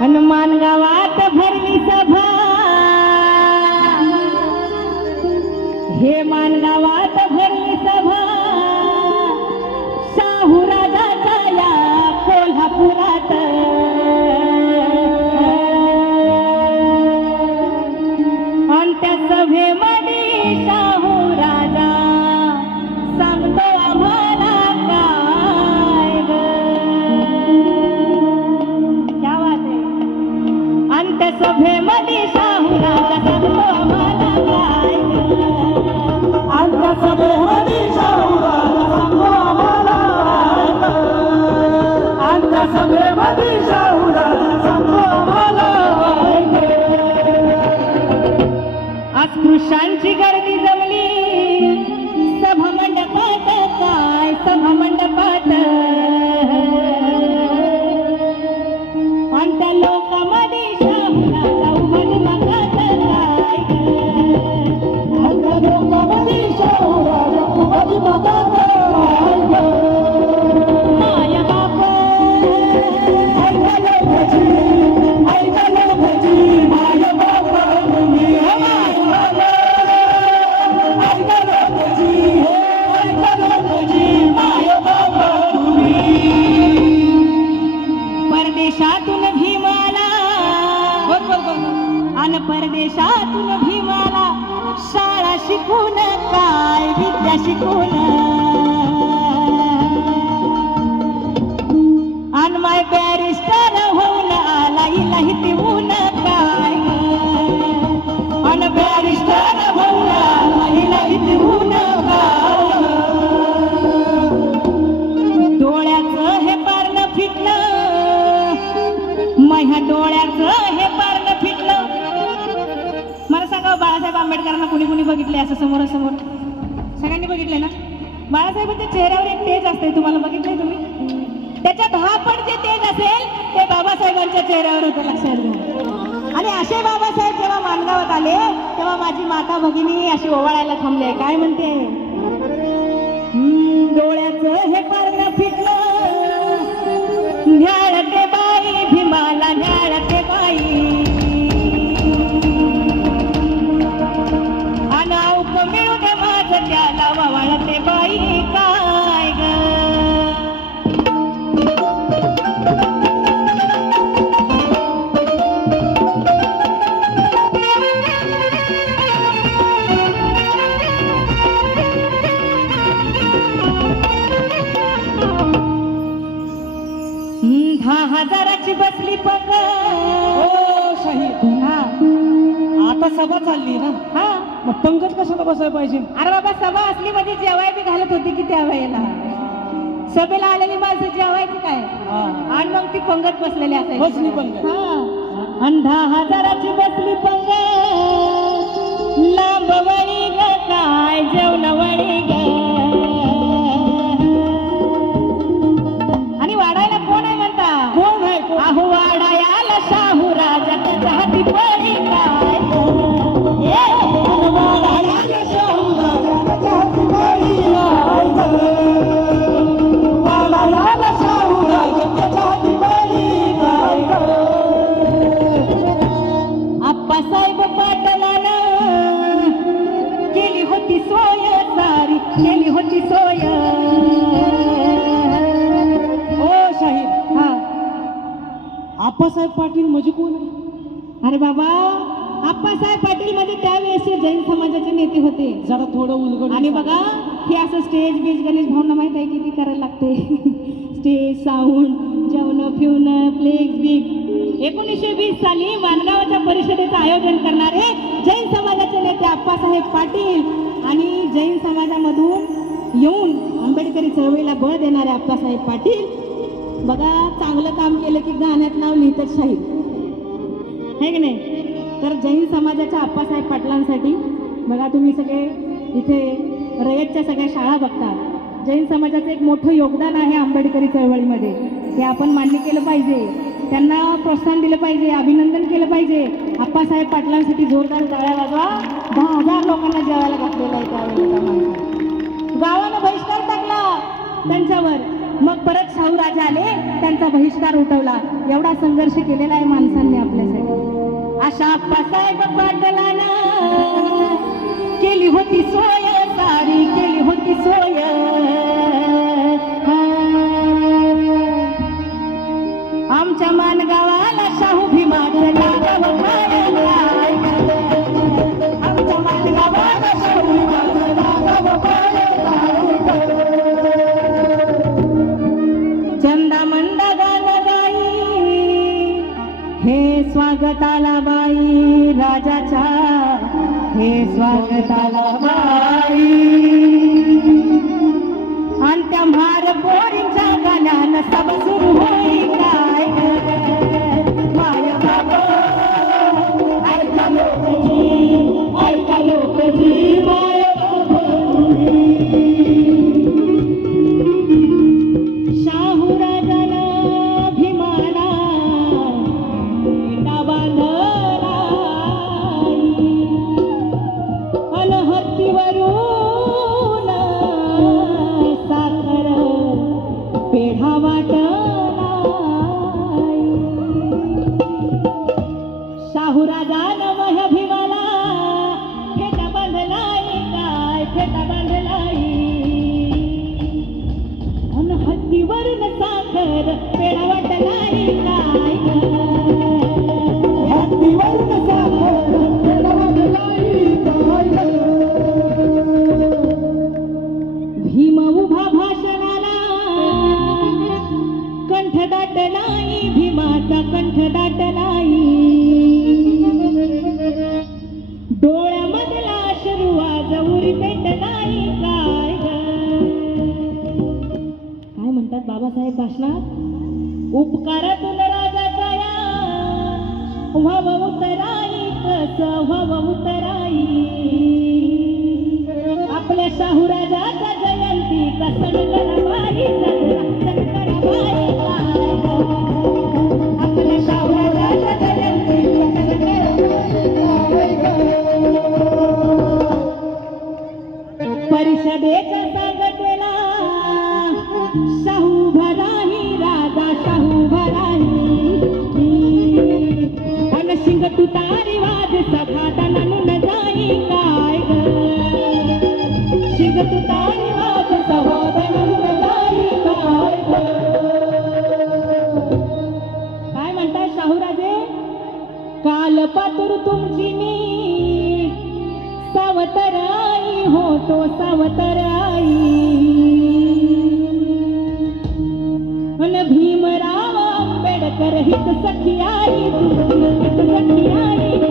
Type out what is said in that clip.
हनुमान गावात भरली सभा, हे मान गावात भरली सभा, शाहू राजाच्या या कोल्हापुरात. आणि त्या सभेमध्ये शाहू राजा सांगतो आम्हाला काय ग, क्या बात आहे. आणि त्या सभेमध्ये शाहू राजा सांगतो आम्हाला काय ग, आणि त्या सभेमध्ये शाहू राजा सांगतो आम्हाला काय ग, आणि त्या सभेमध्ये शाहू राजा सांगतो आम्हाला काय ग. अस्पृश्यांची गर्दी जमली सभा मंडपात, काय सभा मंडपात. आणि त्या लोकांमध्ये शाहू राजा उभारी मागत काय ग, आणि त्या लोकांमध्ये शाहू राजा उभारी मागत काय ग. माया बाप ऐकलं भजी, ऐकलं भजी, माया बाप तुम्ही परदेशातून भीमाला, आणि परदेशातून भीमाला शाळा शिकून काय विद्या शिकून. आणि माय बॅरिस्टर होऊन आला इला हितवून काय, आणि बॅरिस्टर होऊन आला इला हितवून काय. डोळ्याचं हे पारणं फिटलं, माझ्या डोळ्याचं हे पारणं फिटलं. मला सांगा बाळासाहेब आंबेडकरांना कुणी कुणी बघितले असं समोरासमोर? सगळ्यांनी बघितले ना. बाळासाहेबांच्या चेहऱ्यावर एक तेज असते, तुम्हाला बघितलंय तुम्ही? त्याच्या 10 पट जे तेज असेल ते बाबासाहेबांच्या चेहऱ्यावर होतं, लक्षात घ्या. आणि असे बाबासाहेब जेव्हा माणगावात आले तेव्हा माझी माता भगिनी अशी ओवाळायला थांबले. काय म्हणते? डोळ्याचं हे पारणं फिटलं, न्याळते बाई भीमाला न्याळते बाई. अनाऊक मिळू दे माझं त्याला ववाळते बाई काय ग. हजाराची बसली पग. हो शाहीर, हा आता सभा चालली ना, हा मग पंकज कशाला बसायला पाहिजे? अरे बाबा सभा असली म्हणजे जेवाय बी घालत होती की त्या वेळेला. सभेला आलेली माणसं जेवायची काय, आणि मग ती पंगत बसलेली असायची. बसली पंगत. हा, आणि 10,000ची बसली पंगत, लांब वळी ग काय जेवण वळी ग. आणि वाढायला कोण आहे म्हणता? कोण आहे? अहो वाडायाला शाहू राजा त्याच्या हाती पडी काय, वाडायाला शाहू राजा त्याच्या हाती पडी काय, वाडायाला शाहू राजा त्याच्या हाती पडी काय. आप्पासाहेब पाटलानं केली होती सोय सारी, केली होती सोय. हो शाहीर, हा आप्पासाहेब पाटील म्हणजे कोण आहे? अरे बाबा, आप्पासाहेब पाटील म्हणजे त्यावेळेस जैन समाजाचे नेते होते. जरा थोडं उलगड. आणि बघा हे असं स्टेज बीज गणेश भावना माहित आहे किती करायला लागते. स्टेज, साऊंड, जेवण फिवणं, फ्लेक्स बीक. 1920 साली माणगावाच्या परिषदेचं आयोजन करणारे जैन समाजाचे नेते आप्पासाहेब पाटील, आणि जैन समाजामधून येऊन आंबेडकरी चळवळीला बळ देणारे आप्पासाहेब पाटील. बघा चांगलं काम केलं की गाण्यात नाव लिहितच शाहीर, है की नाही? तर जैन समाजाच्या आप्पासाहेब पाटलांसाठी बघा तुम्ही सगळे इथे रयतच्या सगळ्या शाळा बघता. जैन समाजाचं एक मोठं योगदान आहे आंबेडकरी चळवळीमध्ये, हे आपण मान्य केलं पाहिजे. त्यांना प्रोत्साहन दिलं पाहिजे, अभिनंदन केलं पाहिजे. आप्पासाहेब पाटलांसाठी जोरदार टाळ्या वाजवा. 10,000 लोकांना जेवायला घातलेलं आहे त्यावेळेला. गावानं बहिष्कार टाकला त्यांच्यावर, मग परत शाहूराजे आले, त्यांचा बहिष्कार उठवला. एवढा संघर्ष केलेला आहे माणसांनी आपल्यासाठी. अशा आप्पासाहेब पाटलांना केली होती सोय, सारी केली होती सोय. आमच्या मानगावाला शाहू भीमाचं लागावं पायाला. आमच्या मानगावाला शाहू भीमाचं लागावं पायाला. चंदा मंदा गान गाई, हे स्वागताला बाई राजाच्या, हे स्वागताला बाई. आणि त्या म्हार पोरींच्या गाण्यानं सब सुरू होई काय माया बाबा. ऐका लोकजी, ऐका लोकजी माया बाबा. शाहू राजाला भीमाला पेटा बांधला, अन हत्तीवरून साखर पेढा वाटला. शाहू राजानं वह्या भीमाला फेटा बांधलाई काय फेटा बांधलाई. अन हत्तीवरून साखर पेढा वाटलाई काय हत्तीवरून साखर पेढा वाटलाई काय. भीम उभा भाषणाला कंठ दाटलाई, भीमाचा कंठ दाटलाई. डोळ्यामधला अश्रू आज उरी पेटलाई काय काय म्हणतात बाबासाहेब भाषणात. उपकारातून राजाचा या व्हावं उतराई, कसं व्हावं उतराई. आपल्या शाहू राजाचा जयंतीचा सण कराबाई साजरा, सण कराबाई काय. आपल्या शाहू राजाचा जयंतीचा सण कराबाई काय. परिषदेच्या सांगतेला शाहू भराही, राजा शाहू भराही. अन शिंग तुतारी वाज सभाताना न जाई काय शिंग तुतारी वाज सभाताना न जाई काय म्हणताय शाहूराजे. काल पातूर तुमची मी सावतर आई, होतो सावतर आई. अन भीमराव आंबेडकर हित सखी आई, हित सखी आई.